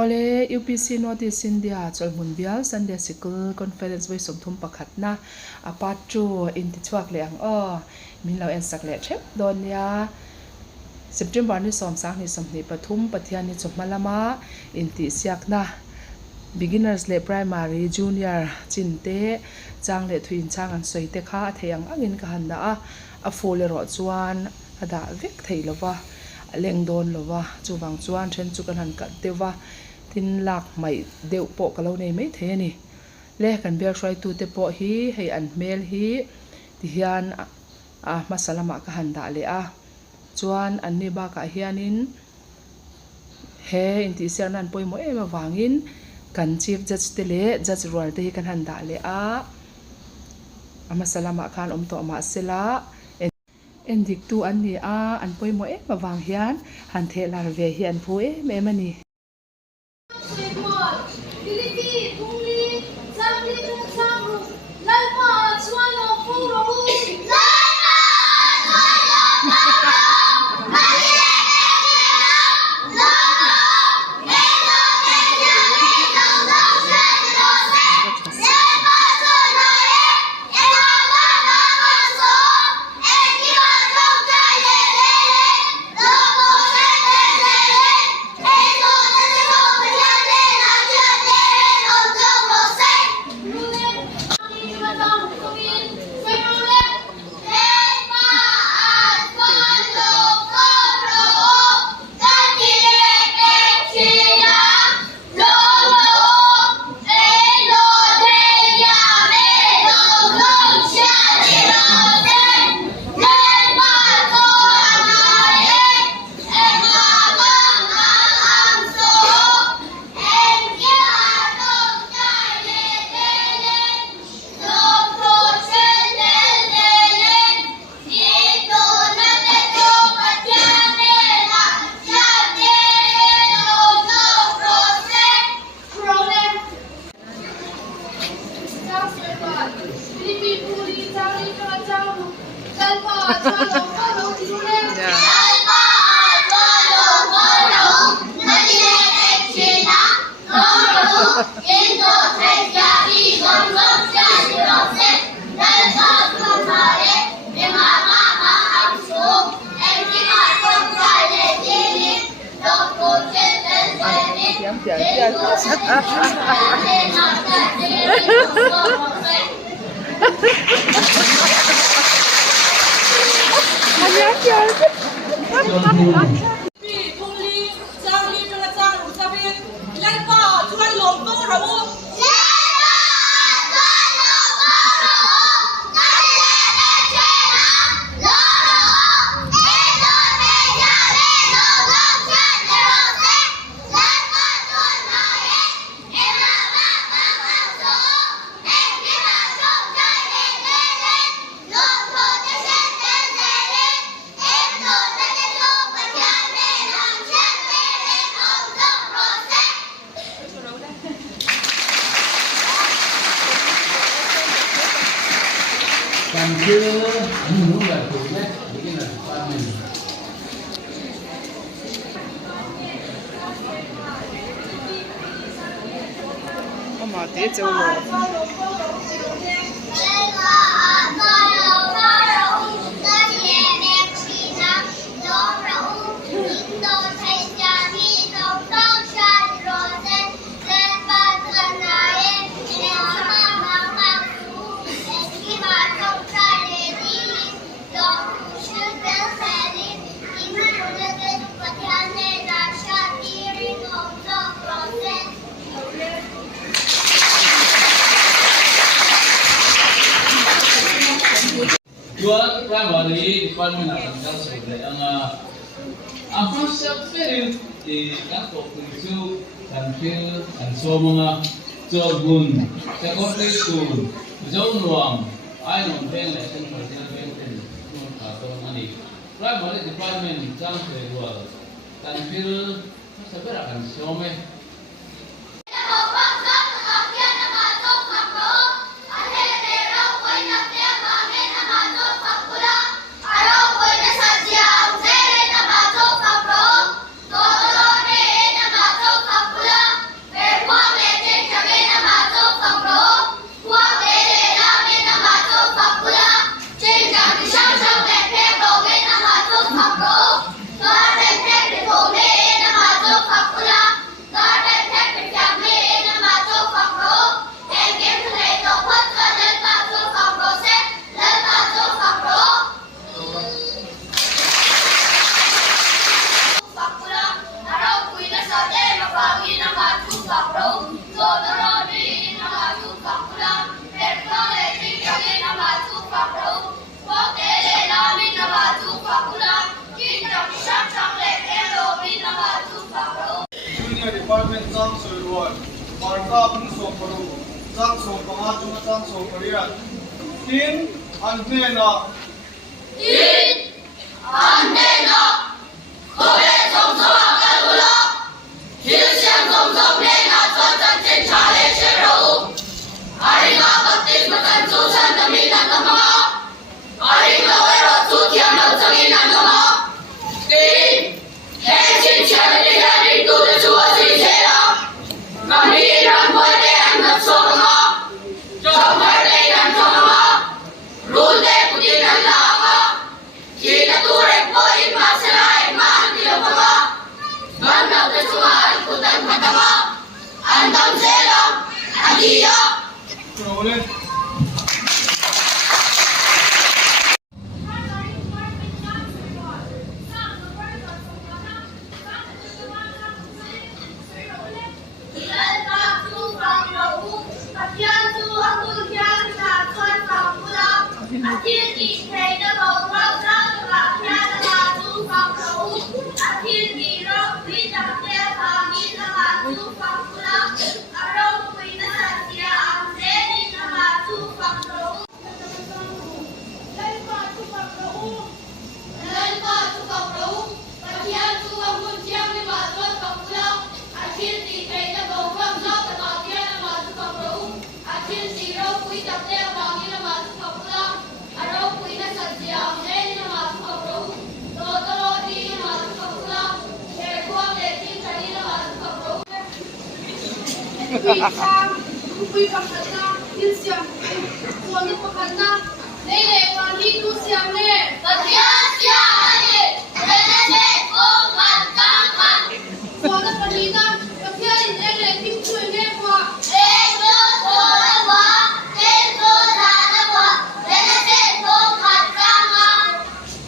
ole UPC notice India cholmun bial Sunday School Conference voi somthum pakhat na part 2 in ti chuak le ang min lo en sak le thep don ya September ni som sang ni somni pathum pathian ni chopmalama in ti siak na beginners le primary junior chinte chang le thuin chang an soite kha theyang angin ka han na a fole ro chuan ada vek thei lova leng don lova chuwang chuan then chu kan han ka dewa tin lak mai deu po kalo nei mai the ni le kan bel shrai tu te po hi hei an mel hi ti hian masalama ka han da le chuan an ni ba ka hianin he in ti ser nan poimo ema wangin kan chief judge te le judge royal te hi kan han da le masalama khan to ma sela endik tu an ni an poimo ema wang hian han the lar ve hi an phu me mani primary department akan sebagai ang siapin di kantor polisi dan fil dan semua jogun sekolah school jauh luang ay nonton lesson perjalanan atau ani primary department jang kedua dan fil seberapa semua Hãy subscribe cho kênh Ghiền Mì Gõ để không bỏ lỡ Department Zang Soyuan, Marka Punsong Paru, Zang Song Pangatu Zang Song Korean. Tin Antena. Tin Antena. Kore Song Song Kalula. Hiu Xiang Song Song Lena Chuan Chan Chen Cha Le She Rou. Aringa Baptist Matan Chu San Tami Nan Tamanga. Aringa Wero Chu Tian Lo Changi Nan Tamanga. Tin He Chin Chen Li Ya Ri Tu De Chu Si Che La. Kami Ran Phoi De An Nap So Nga. Trong Phoi De An Trong Nga. Rul De Putin Nan La Nga. Khi Na Tu Rek Po In Ma Se La In Ma An Ti Lo Nga. Ngan Nau De Chu Ma An Ku Tan Pha Ta Nga. An Tam Se La. Adiya. Rolling. Kui pakhatna tin siam kuani pakhatna nei le wani tu siam le Patya Sia Ani. Rene Ko Kan Kan Kan. kuana panina pathia in le tim chui ne kwa Ego Sora Wa. Ego Dana Wa. Rene Ko Kan Kan Kan.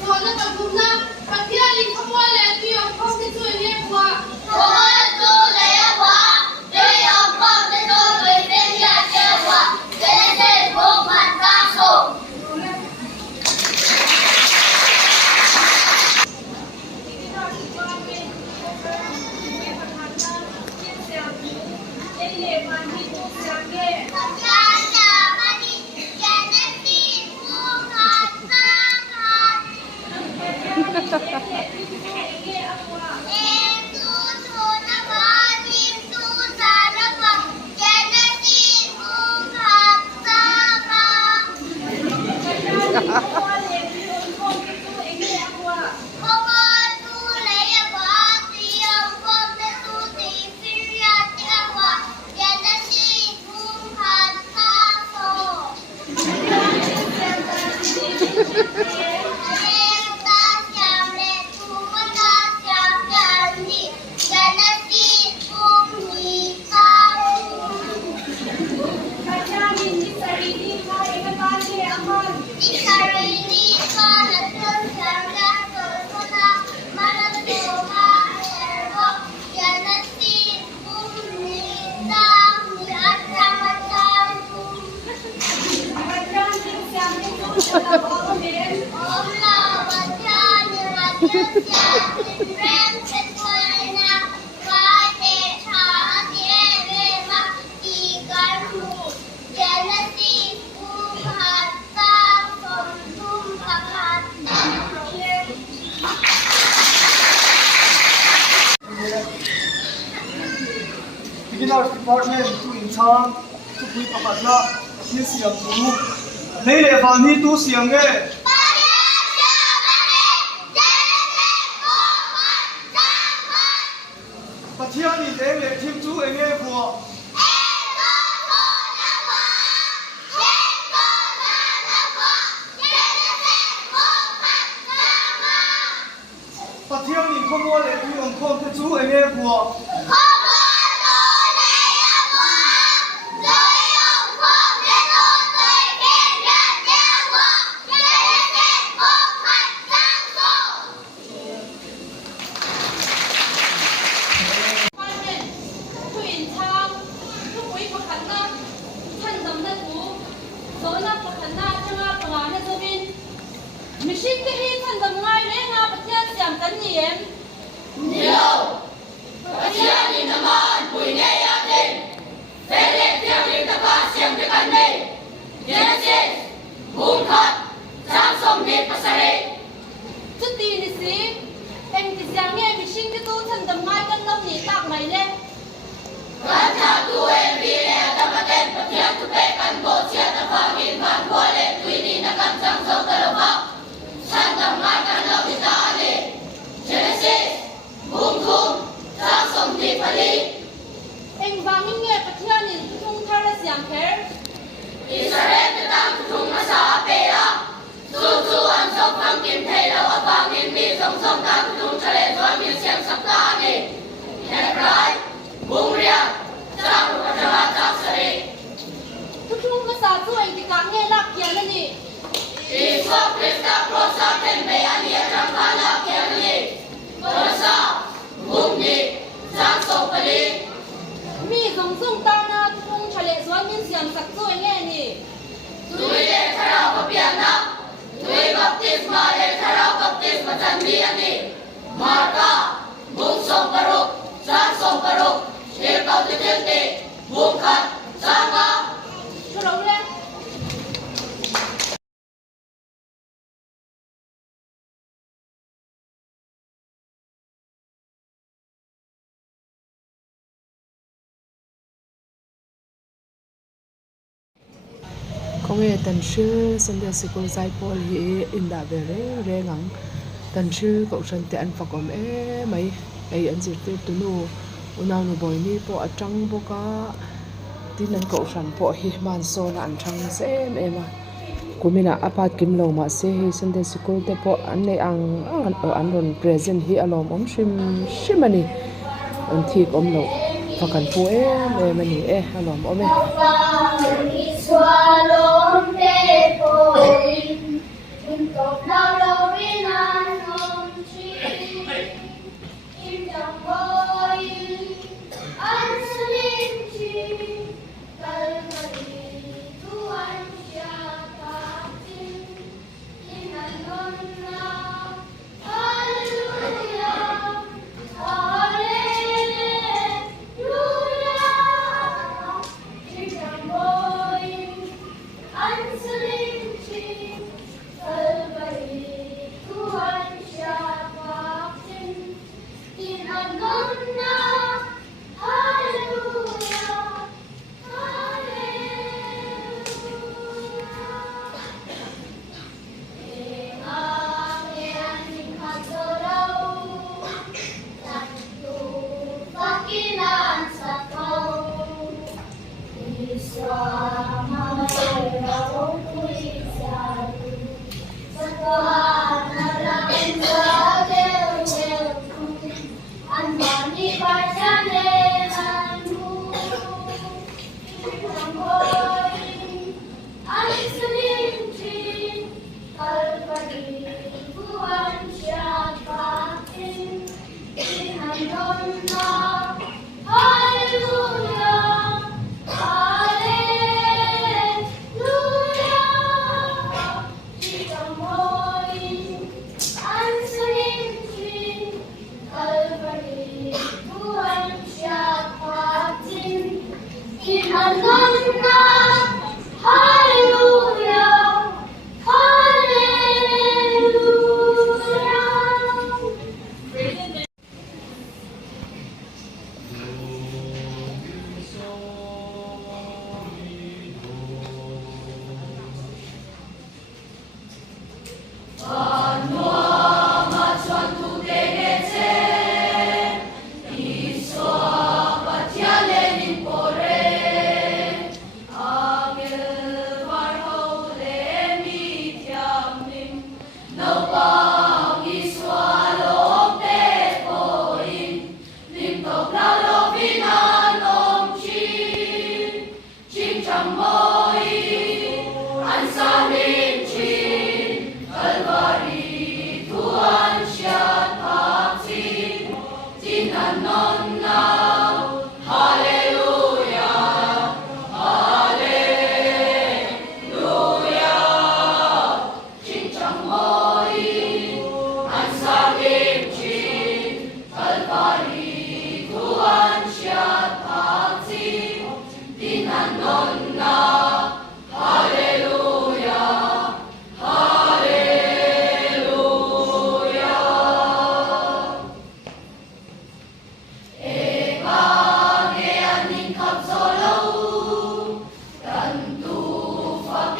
kuana pagumna pathia in khamo le ti om khom ti chui ne kwa Koi Tu Le Wa. They are from the Norway. They are the Wa. Rene Ko Kan Kan So. Beginners Department THUINCHHANG, Kui pakhatna tin siam tu. Nei le wani tu siam nge. Pathia ni le tim chu enge kwa. Pathia ni khamo le ti om khom te chu enge kwa. Machine ke hi than dam ngai le nga pathian siam kan ni em Patya Ni Nama. Genesis, Bungkat, Samsung di Pasare. Chút đi đi xí. Em thì giang nghe bị sinh cái tu thân tầm mai cân lâu nhỉ tạc mày lên. Kata tu bile tamaten patian tu pekan boccia ta fangin man gole tuini na kan Samsung talaba. Santa makan lo ditali. Genesis, Bungkum, Samsung di Pali. Em vang nghe patian ni tung thar la siang kher. Israel tetang tung masa apea. Su an song phang kim thei lo abang in mi song song ta tung chale zwa mi siang sapta ni. Neprai, Bungria, Sang Rukajama Taksari. Tung ma sa tu ai ti ka nghe lak kian la ni. Iso Krista Prosa Tembe Ani Atangkala Kiani. Prosa, Bungni, Samsung Pali. Mi zong zong ta na tung chale zwa min siang sak tu ai nghe ni. Tuile Tharau Papiana. Tui Baptisma Le Tharau Baptisma Chanbi Ani. Marka, Bungsong Paruk, Samsung Paruk. Irkau Titilti, Bungkat, Sama. Cho lâu lên. Kong e tan shil Sunday school ZAIPAWL hi in da ve re ngang tan shil ko san te an fakom e mai ei an zir te tunu unaw nu boy ni po atang boka tin an ko san po hi man so na an thang sem ema kumina apat kim lo ma se hi Sunday school te po an nei an ron present hi alom shimani an thik om lo fakan pu em ani e alom ome Swallow the falling, in the flowering on tree, in the boiling, answering tree, Calvary to one shepherd, in a nonna, hallelujah, hallelujah, in the boiling, answer.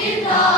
in love.